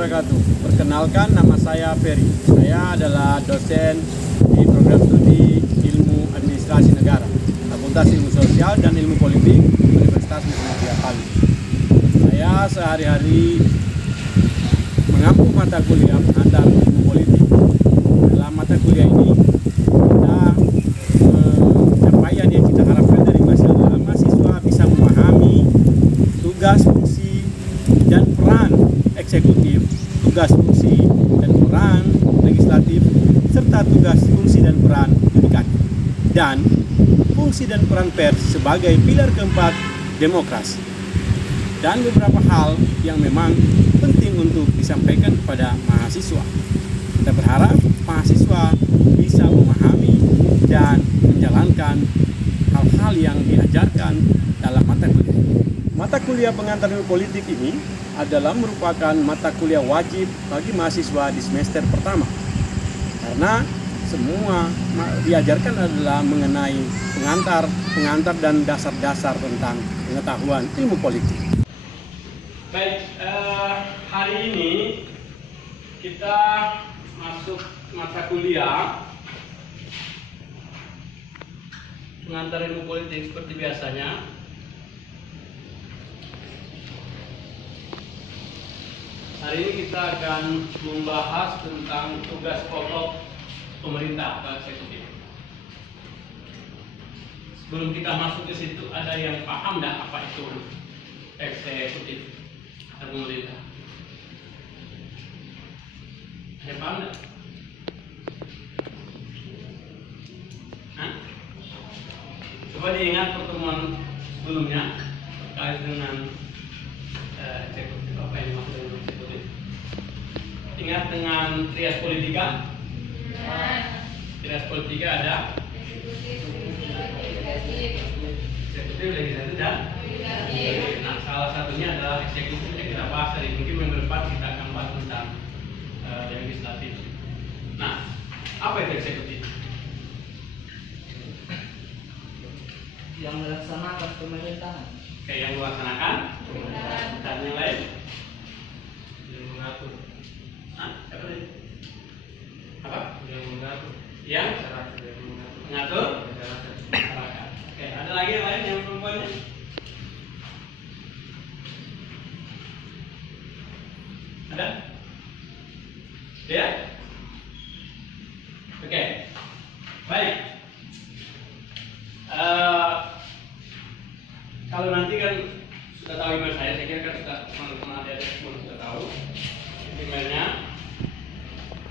wabarakatuh. Perkenalkan, nama saya Ferry. Saya adalah dosen di program studi Ilmu Administrasi Negara, Fakultas Ilmu Sosial dan Ilmu Politik, Universitas Muhammadiyah Palu. Saya sehari-hari mengampu mata kuliah pengantar ilmu politik. Dalam mata kuliah ini, capaian yang kita harapkan dari mahasiswa bisa memahami tugas, fungsi, dan peran eksekutif, tugas, fungsi, dan peran legislatif, serta tugas, fungsi, dan peran yudikatif, dan fungsi dan peran pers sebagai pilar keempat demokrasi, dan beberapa hal yang memang penting untuk disampaikan kepada mahasiswa. Kita berharap mahasiswa bisa memahami dan menjalankan hal-hal yang diajarkan dalam mata kuliah ini. Mata kuliah pengantar ilmu politik ini adalah merupakan mata kuliah wajib bagi mahasiswa di semester pertama, karena semua diajarkan adalah mengenai pengantar dan dasar-dasar tentang pengetahuan ilmu politik. Baik, hari ini kita masuk mata kuliah pengantar ilmu politik seperti biasanya. Hari ini kita akan membahas tentang tugas pokok pemerintah atau eksekutif. Sebelum kita masuk ke situ, ada yang paham nggak apa itu eksekutif atau pemerintah? Ada paham nggak? Coba diingat pertemuan sebelumnya terkait dengan eksekutif, apa yang dimaksud dengan eksekutif. Ingat dengan trias politika? Trias politika ada eksekutif, legislatif, dan yudikatif. Nah, salah satunya adalah eksekutif yang kita bahas hari mungkin minggu depan kita akan bahas tentang legislatif. Nah, apa itu eksekutif? Yang melaksanakan pemerintahan. Oke, yang melaksanakan dan yang lain Yang mengatur. Apa tadi? Apa? Yang mengatur. Yang mengatur Masyarakat. masyarakat. Oke, ada lagi yang lain yang perempuannya? Ada? Ya? Oke. Baik. Kalau nanti kan sudah tahu email saya kira kan sudah teman-teman ada semua sudah tahu emailnya.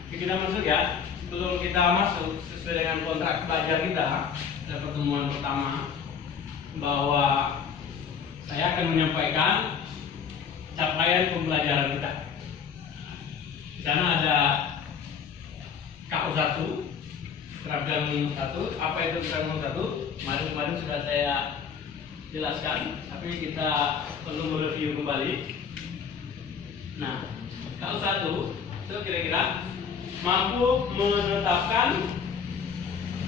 Kita masuk ya. Sebelum kita masuk sesuai dengan kontrak pelajar kita pada pertemuan pertama, bahwa saya akan menyampaikan capaian pembelajaran kita. Di sana ada KU1, keterampilan umum 1. Apa itu keterampilan umum 1? Kemarin sudah saya jelaskan, tapi kita perlu mereview kembali. Nah, KU1 itu kira-kira mampu menetapkan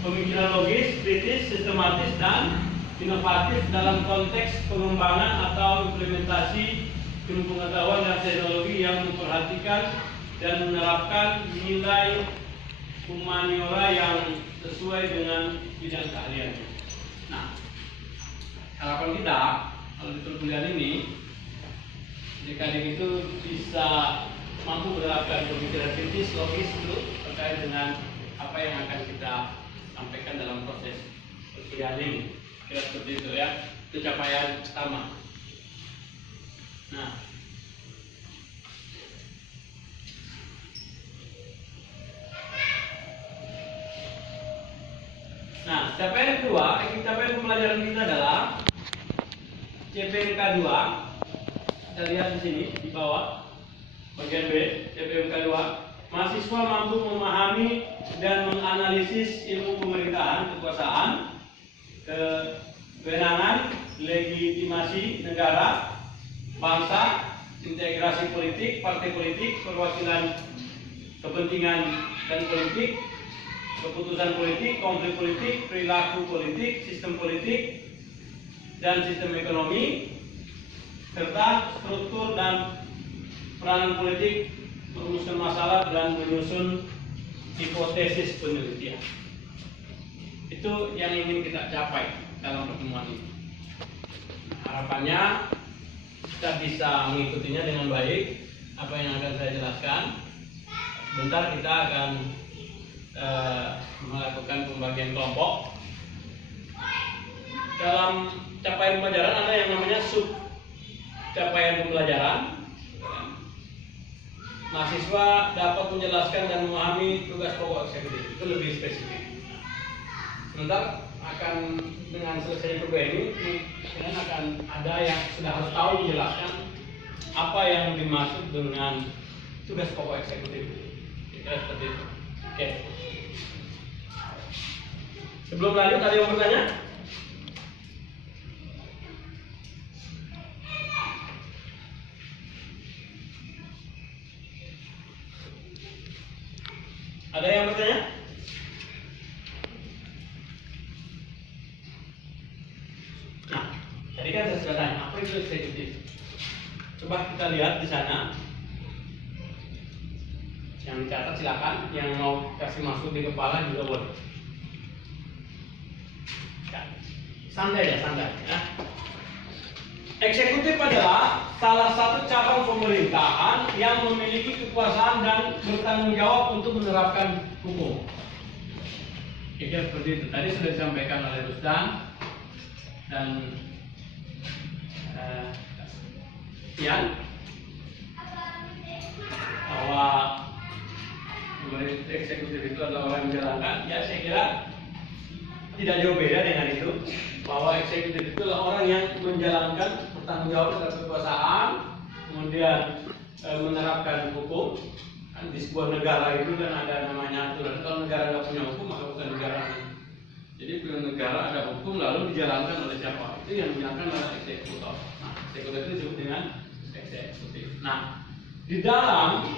pemikiran logis, kritis, sistematis, dan inovatif dalam konteks pengembangan atau implementasi ilmu pengetahuan dan teknologi yang memperhatikan dan menerapkan nilai humaniora yang sesuai dengan bidang keahliannya. Nah, harapan kita kalau di perkuliahan ini adik-adik itu bisa mampu menerapkan pemikiran kritis, logis itu terkait dengan apa yang akan kita sampaikan dalam proses perkuliahan ini. Kira seperti itu ya, itu capaian pertama. Nah, capaian kedua, capaian pembelajaran kita adalah CPNK 2. Kita lihat di sini di bawah bagian B, CPNK 2. Mahasiswa mampu memahami dan menganalisis ilmu pemerintahan, kekuasaan, kewenangan, legitimasi negara, bangsa, integrasi politik, partai politik, perwakilan kepentingan dan politik, keputusan politik, konflik politik, perilaku politik, sistem politik, dan sistem ekonomi, serta struktur dan peranan politik merumuskan masalah dan menyusun hipotesis penelitian. Itu yang ingin kita capai dalam pertemuan ini. Harapannya kita bisa mengikutinya dengan baik apa yang akan saya jelaskan. Sebentar kita akan melakukan pembagian kelompok. Dalam capaian pembelajaran ada yang namanya sub capaian pembelajaran. Mahasiswa dapat menjelaskan dan memahami tugas pokok eksekutif, itu lebih spesifik. Sebentar akan dengan selesai tugas ini, kalian akan ada yang sudah harus tahu menjelaskan apa yang dimaksud dengan tugas pokok eksekutif. Kira seperti itu. Oke. Sebelum lanjut, ada yang bertanya? Ada yang bertanya? Nah, tadi kan saya sudah tanya, apa itu eksekutif? Coba kita lihat di sana. Yang dicatat silakan, yang mau kasih masuk di kepala juga boleh. Ya, santai ya. Eksekutif adalah salah satu cabang pemerintahan yang memiliki kekuasaan dan bertanggung jawab untuk menerapkan hukum. Kira seperti itu. Tadi sudah disampaikan oleh Rusdan dan Ian bahwa pemerintah eksekutif itu adalah orang yang menjalankan. Ya, saya kira tidak jauh beda dengan itu, bahwa eksekutif itu adalah orang yang menjalankan, bertanggung jawab terhadap kekuasaan, kemudian menerapkan hukum. Kan di sebuah negara itu kan ada namanya aturan. Kalau negara nggak punya hukum, maka bukan negara. Jadi punya negara ada hukum lalu dijalankan oleh siapa? Itu yang dijalankan oleh eksekutor. Nah, eksekutif itu disebut dengan eksekutif. Nah, di dalam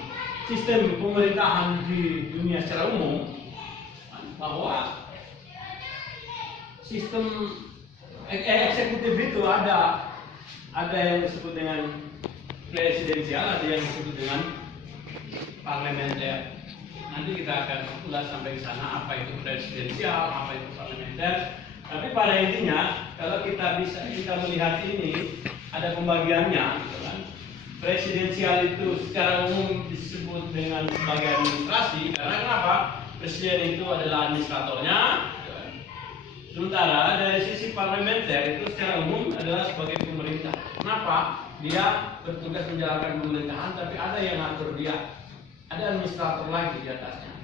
sistem pemerintahan di dunia secara umum, bahwa sistem eksekutif itu ada yang disebut dengan presidensial, ada yang disebut dengan parlementer. Nanti kita akan ulas sampai ke sana apa itu presidensial, apa itu parlementer. Tapi pada intinya kalau kita melihat ini ada pembagiannya, gitu kan. Presidensial itu secara umum disebut dengan sebagai administrasi karena kenapa? Presiden itu adalah administratornya. Sementara dari sisi parlementer itu secara umum adalah sebagai pemerintah. Kenapa? Dia bertugas menjalankan pemerintahan, tapi ada yang ngatur dia. Ada administrator lagi di atasnya.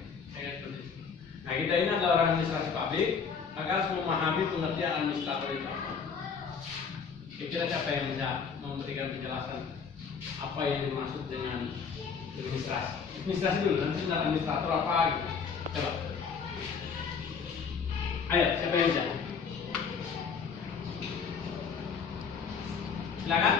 Nah, kita ini adalah orang administrasi publik, maka harus memahami pengertian administrator itu. Kira-kira siapa yang bisa memberikan penjelasan apa yang dimaksud dengan administrasi? Administrasi dulu, nanti tentang administrator apa gitu. Coba. Ayo, siapa yang bisa? Silakan.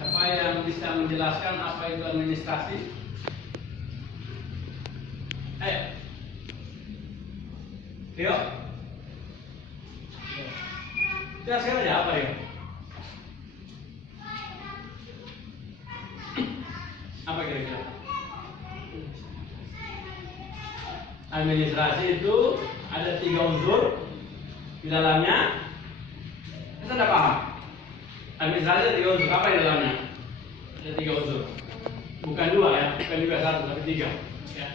Siapa yang bisa menjelaskan apa itu administrasi? Ayo. Rio. Jelaskan aja apa Rio? Apa kira-kira? Administrasi itu ada 3 unsur di dalamnya. Kita tidak paham. Administrasi ada 3 unsur. Apa di dalamnya? Ada 3 unsur. Bukan 2 ya, bukan juga 1, tapi 3. Ya.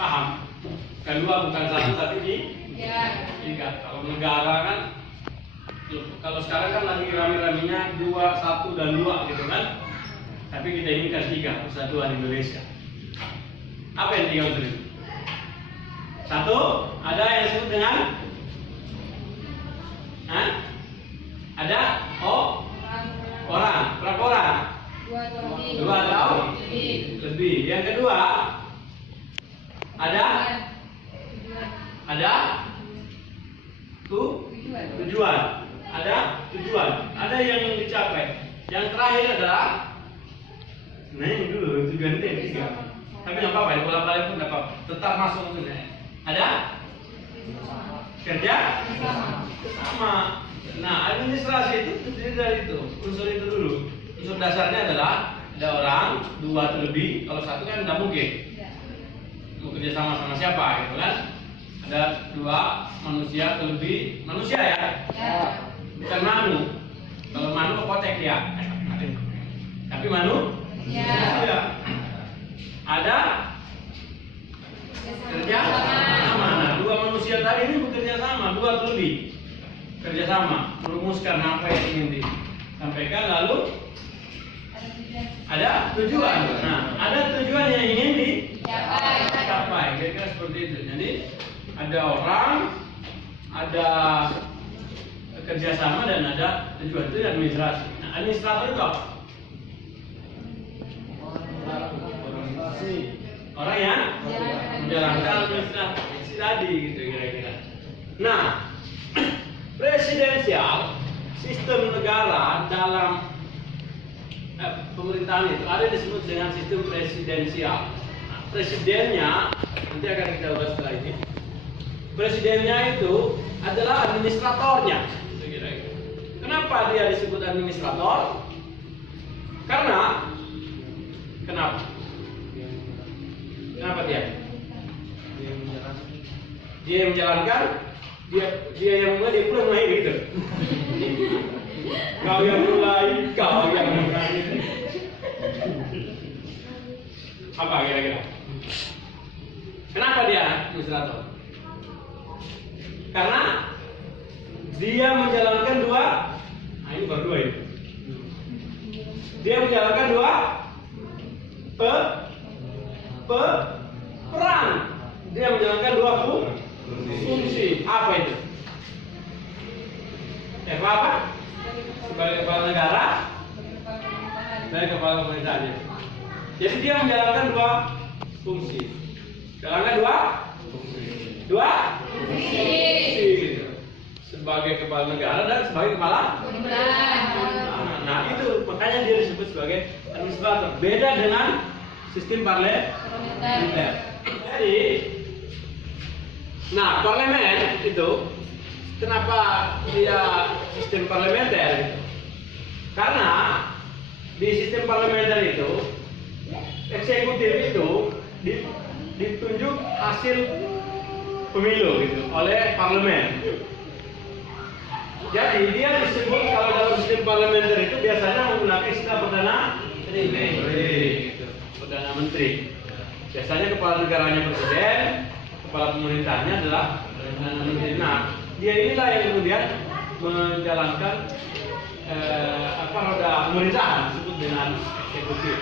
Paham? Bukan 2, bukan 1, tapi 3. Kalau negara kan, kalau sekarang kan lagi rame-ramenya 2, 1 dan 2 gitu kan. Tapi kita inginkan 3, Persatuan Indonesia. Apa yang 3 unsur itu? 1, ada yang disebut dengan ada orang. Berapa orang? 2 atau lebih. Yang kedua, ada tujuan. Ada tujuan. Ada yang dicapai. Yang terakhir adalah ini dulu tujuan itu yang 3. Tapi nggak apa-apa, bola-balik pun nggak apa-apa. Tetap masuk maksudnya. Ada kerja sama. Nah, administrasi itu terdiri dari itu, unsur itu dulu. Unsur dasarnya adalah ada orang, dua atau lebih. Kalau satu kan tidak mungkin. Mau kerja sama siapa gitu kan? Ada dua manusia atau lebih, manusia ya? Bukan manu. Kalau manu kotek ya. Tapi manu? Ya. Ada kerja sama. Nah, dua manusia tadi ini bekerja sama, dua atau lebih. Kerjasama, merumuskan apa yang ingin disampaikan, lalu ada tujuan. Nah, ada tujuan yang ingin dicapai. Kira-kira seperti itu. Jadi ada orang, ada kerjasama dan ada tujuan. Itu administrasi. Nah, administrator itu apa? Orang yang menjalankan administrasi tadi gitu kira-kira. Nah, presidensial sistem negara dalam pemerintahan itu ada disebut dengan sistem presidensial. Nah, presidennya nanti akan kita bahas setelah ini. Presidennya itu adalah administratornya. Kenapa dia disebut administrator? Karena kenapa? Kenapa dia? Dia yang menjalankan, dia yang mulai, dia pula mulai gitu. Kau yang mulai. Apa kira-kira? Kenapa dia administrator? Karena dia menjalankan dua. Nah, ini baru dua ini. Dia menjalankan dua peran. Dia menjalankan dua fungsi. Apa itu? Apa? Sebagai kepala negara, sebagai kepala pemerintahan. Jadi dia menjalankan dua fungsi. Jalankan dua fungsi. Gitu. Sebagai kepala negara dan sebagai kepala pemerintahan. Nah, itu makanya dia disebut sebagai administrator. Beda dengan sistem parlementer. Jadi, nah, parlemen itu kenapa dia sistem parlementer? Karena di sistem parlementer itu eksekutif itu ditunjuk hasil pemilu gitu oleh parlemen. Jadi dia disebut kalau dalam sistem parlementer itu biasanya menggunakan istilah perdana menteri, gitu. Perdana menteri. Biasanya kepala negaranya presiden, kepala pemerintahnya adalah perdana menteri. Nah, dia inilah yang kemudian menjalankan roda pemerintahan disebut dengan eksekutif.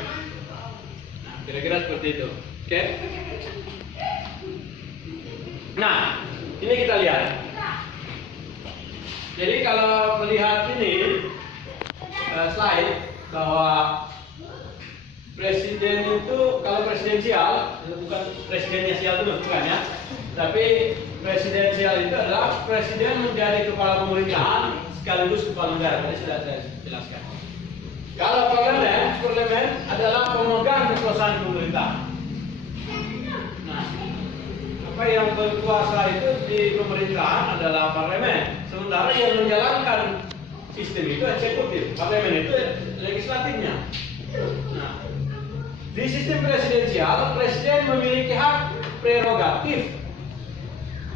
Nah, kira-kira seperti itu. Oke? Nah, ini kita lihat. Jadi kalau melihat ini slide bahwa presiden itu kalau presidensial bukan presidensial itu bukan ya, tapi presidensial itu adalah presiden menjadi kepala pemerintahan sekaligus kepala negara. Tadi sudah saya jelaskan. Kalau parlemen adalah pemegang kekuasaan pemerintah. Nah, apa yang berkuasa itu di pemerintahan adalah parlemen. Sementara yang menjalankan sistem itu eksekutif, parlemen itu legislatifnya. Nah, di sistem presidensial, presiden memiliki hak prerogatif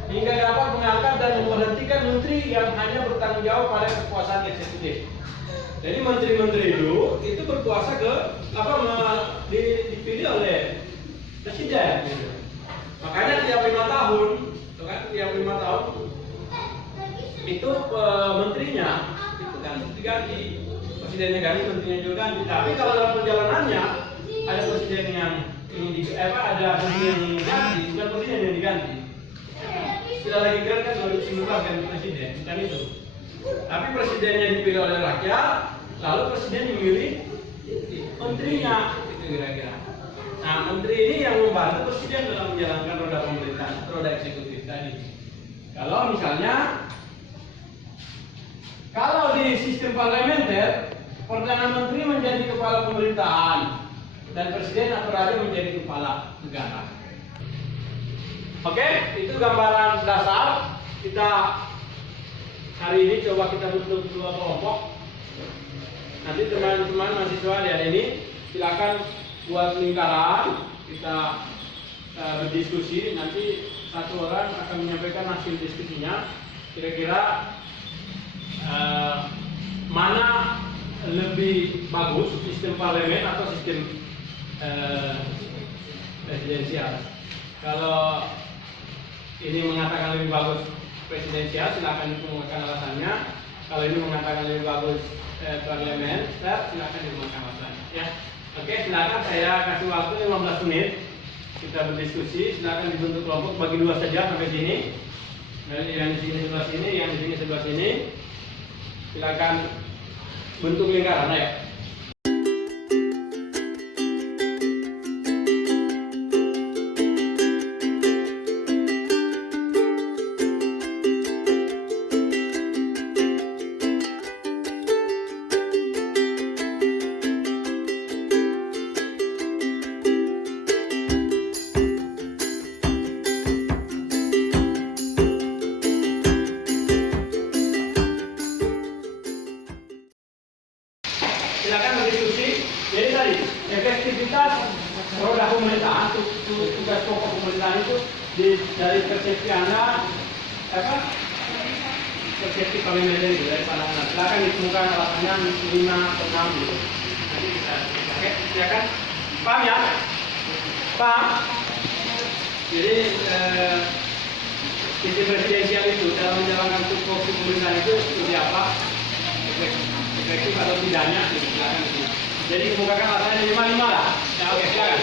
hingga dapat mengangkat dan memberhentikan menteri yang hanya bertanggung jawab pada kekuasaan eksekutif. Jadi menteri-menteri itu berkuasa dipilih oleh presiden. Gitu. Makanya tiap 5 tahun, tiap 5 tahun itu menterinya itu kan diganti, presidennya ganti, menterinya juga ganti. Tapi kalau dalam perjalanannya ada presiden yang ada presiden yang diganti, bukan presiden yang diganti. Sudah lagi kan 2019 ganti presiden, bukan itu. Tapi presidennya dipilih oleh rakyat, lalu presiden memilih menterinya, itu kira-kira. Nah, menteri ini yang membantu presiden dalam menjalankan roda pemerintahan, roda eksekutif tadi. Kalau misalnya kalau di sistem parlementer, perdana menteri menjadi kepala pemerintahan dan presiden atau raja menjadi kepala negara. Oke, itu gambaran dasar. Kita hari ini coba kita bentuk 2 kelompok. Nanti teman-teman mahasiswa di hari ini silakan buat lingkaran, kita berdiskusi. Nanti satu orang akan menyampaikan hasil diskusinya. Kira-kira mana lebih bagus, sistem parlemen atau sistem presidensial? Kalau ini mengatakan lebih bagus presidensial, silakan dikemukakan alasannya. Kalau ini mengatakan lebih bagus parlemen, silakan dikemukakan alasannya. Ya, oke, silakan saya kasih waktu 15 menit. Kita berdiskusi. Silakan dibentuk kelompok bagi 2 saja sampai sini. Yang di sini sebelah sini, yang di sini sebelah sini. Silakan bentuk lingkaran, ayo. Silakan berdiskusi. Jadi tadi efektivitas roda pemerintahan, tugas pokok pemerintahan itu dari persepsi Anda persepsi parlementer itu dari pandangan. Silakan ditemukan alasannya 5 atau 6 gitu. Nanti bisa. Oke, silakan. Paham ya? Paham? Jadi sistem presidensial itu dalam menjalankan tupoksi pemerintahan itu seperti apa? Efektif atau tidaknya, silakan. Jadi kemukakan alasannya 5-5 lah. Ya, oke, silakan.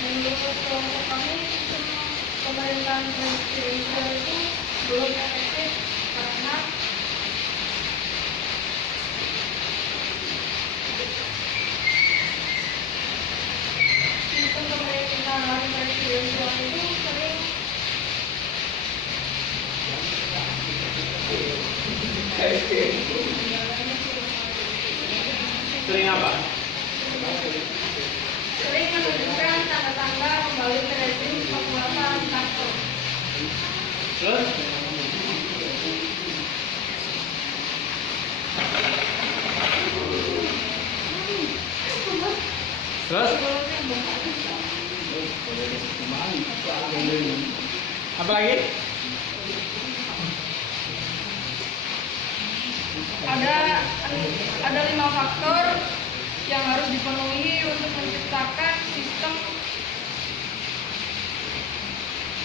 Menurut kelompok kami, sistem pemerintahan presidensial itu belum efektif karena sistem pemerintahan presidensial itu Sering apa? sering menunjukkan tanda-tanda kembali ke rezim kekuasaan Castro. Terus? Terus? Apa lagi? Ada 5 faktor yang harus dipenuhi untuk menciptakan sistem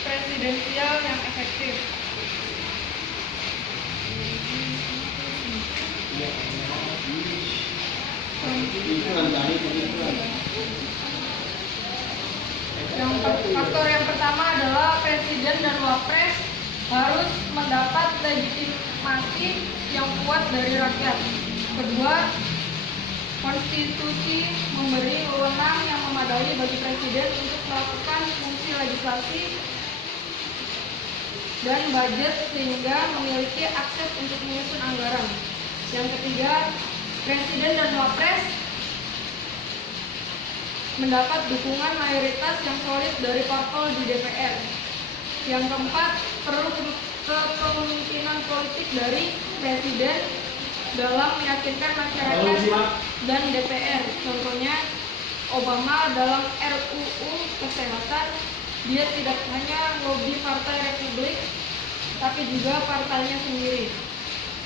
presidensial yang efektif. Faktor yang pertama adalah presiden dan wapres harus mendapat legitimasi yang kuat dari rakyat. Kedua, konstitusi memberi wewenang yang memadai bagi presiden untuk melakukan fungsi legislasi dan budget sehingga memiliki akses untuk menyusun anggaran. Yang ketiga, presiden dan wapres mendapat dukungan mayoritas yang solid dari parpol di DPR. Yang keempat, perlu kepemimpinan politik dari presiden dalam meyakinkan masyarakat dan DPR. Contohnya Obama dalam RUU Kesehatan, dia tidak hanya lobby Partai Republik, tapi juga partainya sendiri,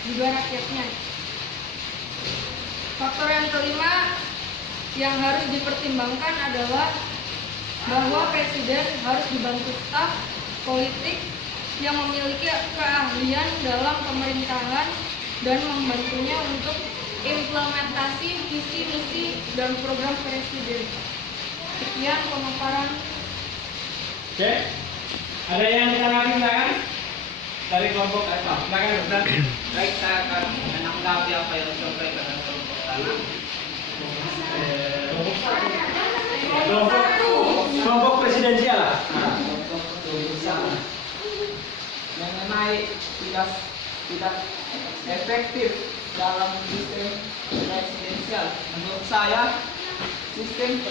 juga rakyatnya. Faktor yang kelima yang harus dipertimbangkan adalah bahwa presiden harus dibantu staf politik yang memiliki keahlian dalam pemerintahan dan membantunya untuk implementasi visi misi dan program presiden. Sekian pemaparan. Oke, ada yang ditanggapi silakan dari kelompok apa? Silakan Ustaz. Baik, saya akan menanggapi apa yang disampaikan oleh kelompok tanah. Kelompok presidensial lah. Mengenai tidak efektif dalam sistem presidensial, menurut saya sistem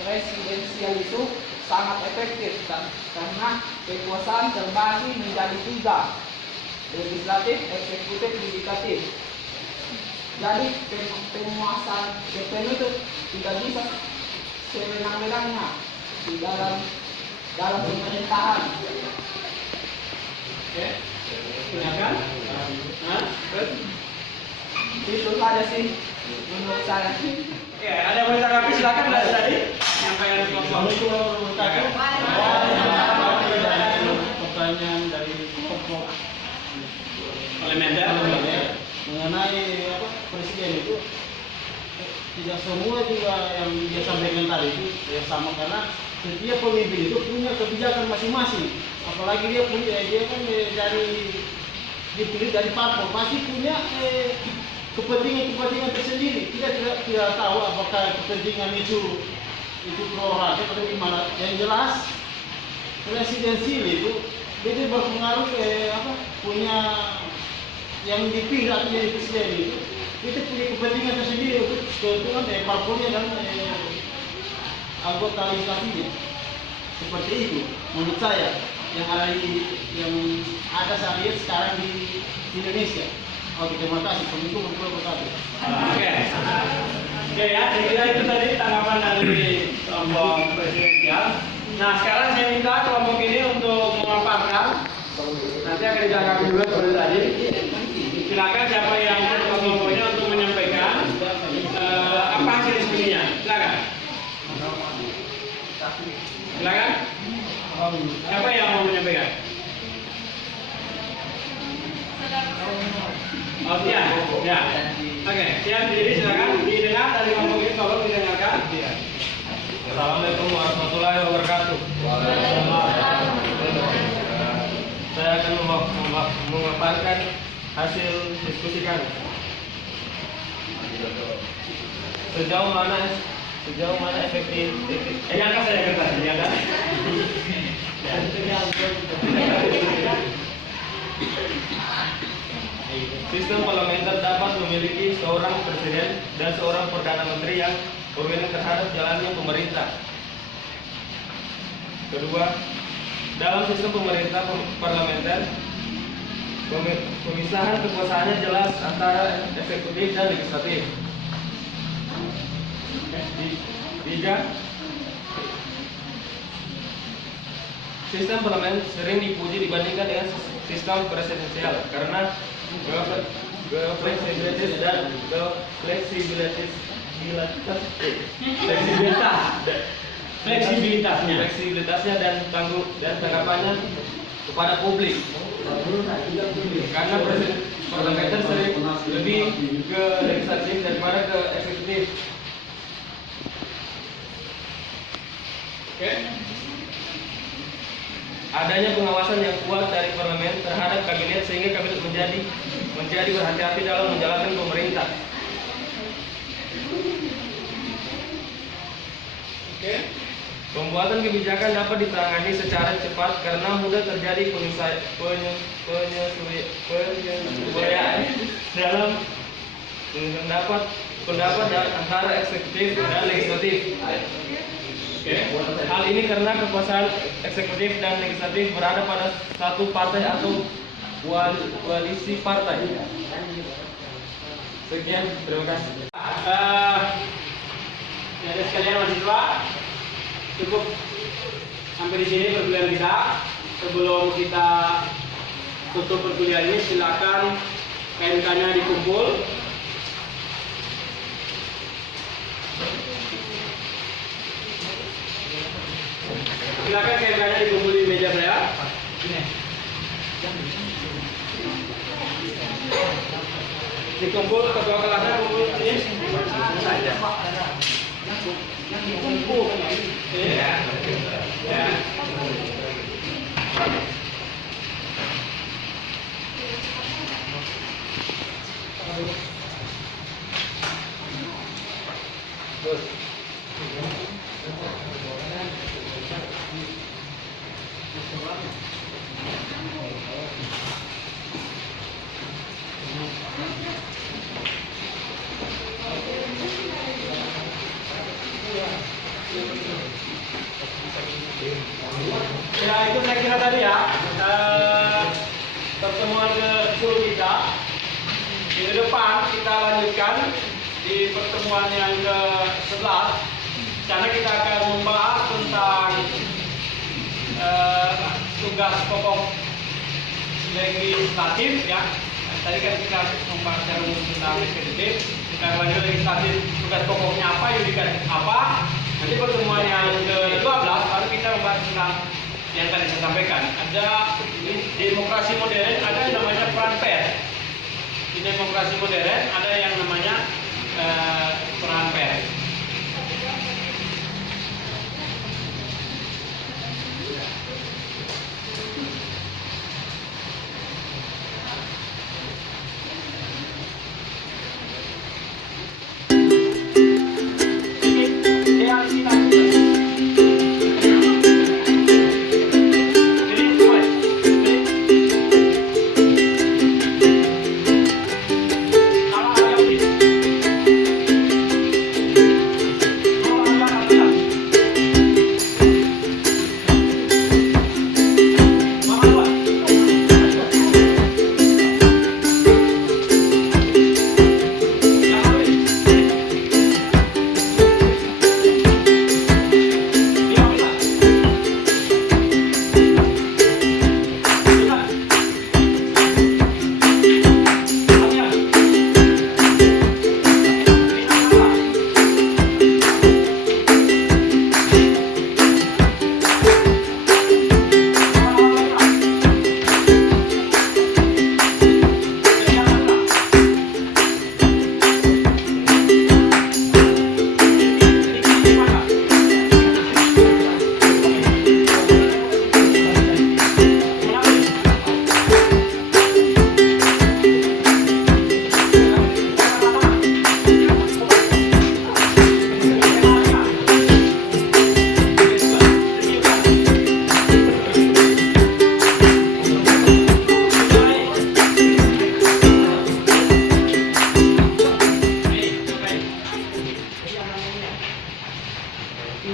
presidensial itu sangat efektif karena kekuasaan terbagi menjadi 3, legislatif, eksekutif, yudikatif. Jadi penguasaan itu tidak bisa sewenang-wenangnya di dalam pemerintahan. Oke, silakan. Itu saja sih menurut saya. Oke, ada yang mau ditanggapi silakan dari tadi. Sampaikan di kelompok. Pertanyaan dari kelompok Elementer. mengenai presiden itu tidak semua juga yang dia sampaikan tadi itu sama, karena setiap pemimpin itu punya kebijakan masing-masing. Apalagi dia kan dari dipilih dari parpol, pasti punya kepentingan tersendiri. Tidak tahu apakah kepentingan itu pro rakyat atau gimana. Yang jelas presidensial itu dia berpengaruh punya yang dipilih atau jadi presiden itu punya kepentingan tersendiri untuk keuntungan dari parpolnya dan anggota legislatifnya. Seperti itu menurut saya yang ada saat ini sekarang di Indonesia. Oke, terima kasih. Assalamualaikum warahmatullahi wabarakatuh. Oke ya, saya kira itu tadi tanggapan dari kelompok presidensial. Nah, sekarang saya minta kelompok ini untuk memaparkan. Nanti akan ditanggapi juga seperti tadi. Silakan siapa yang kelompoknya untuk menyampaikan apa hasil diskusinya. Silakan. Silakan. Siapa yang mau menyampaikan? Oh ya, ya. Oke, siap diri silakan. Didengar dari kelompok ini, tolong didengarkan. Assalamualaikum warahmatullahi wabarakatuh. Saya akan memaparkan hasil diskusi kami. Sejauh mana efektif? Yang akan saya kertas, ya kan? Sistem parlementer dapat memiliki seorang presiden dan seorang perdana menteri yang berwenang terhadap jalannya pemerintah. Kedua, dalam sistem pemerintah parlementer, pemisahan kekuasaannya jelas antara eksekutif dan legislatif. Tiga, sistem parlemen sering dipuji dibandingkan dengan sistem presidensial karena fleksibilitasnya dan tanggapannya kepada publik. Karena parlementer sering lebih ke legislatif daripada ke eksekutif. Oke. Adanya pengawasan yang kuat dari parlemen terhadap kabinet sehingga kabinet menjadi berhati-hati dalam menjalankan pemerintah. Oke. Pembuatan kebijakan dapat ditangani secara cepat karena mudah terjadi penyesuaian dalam pendapat antara eksekutif dan legislatif. Oke. Hal ini karena kekuasaan eksekutif dan legislatif berada pada satu partai atau koalisi partai. Sekian, terima kasih. Jadi sekalian mahasiswa, cukup sampai di sini perkuliahan kita. Sebelum kita tutup perkuliahan ini, silakan KMK-nya dikumpul. Silakan KMK-nya dikumpul di meja saya. Dikumpul, ketua kelasnya kumpul ini. Kumpul. Ya. Ya, itu saya kira tadi ya pertemuan ke-10 kita. Minggu depan kita lanjutkan di pertemuan yang ke-11 karena kita akan membahas tentang tugas pokok legislatif ya. Tadi kan kita membahas secara umum tentang eksekutif, kita lanjut legislatif, tugas pokoknya apa, yudikan apa. Nanti pertemuan yang ke-12 baru kita membahas tentang yang tadi saya sampaikan. Ada di demokrasi modern ada yang namanya peran pers. Di demokrasi modern ada yang namanya peran pers.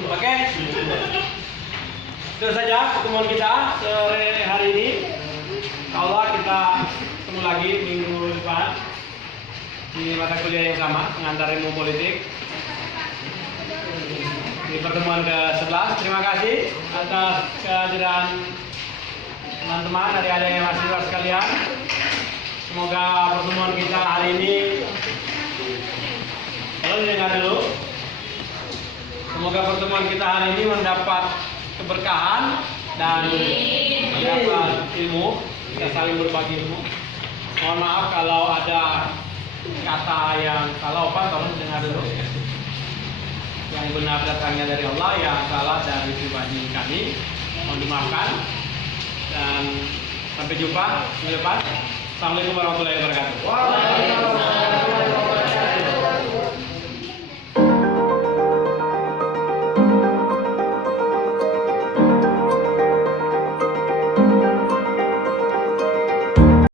Oke, itu saja pertemuan kita sore hari ini. Kalau kita ketemu lagi minggu depan di mata kuliah yang sama, pengantar ilmu politik di pertemuan ke-11. Terima kasih atas kehadiran teman-teman adik-adik yang mahasiswa sekalian. Semoga pertemuan kita hari ini, kalau dengar dulu. Semoga pertemuan kita hari ini mendapat keberkahan dan mendapat ilmu. Kita saling berbagi ilmu. Mohon maaf kalau ada kata yang salah, tolong dengar dulu. Yang benar datangnya dari Allah, yang salah dari pribadi kami. Mohon dimaafkan. Dan sampai jumpa minggu depan. Assalamualaikum warahmatullahi wabarakatuh.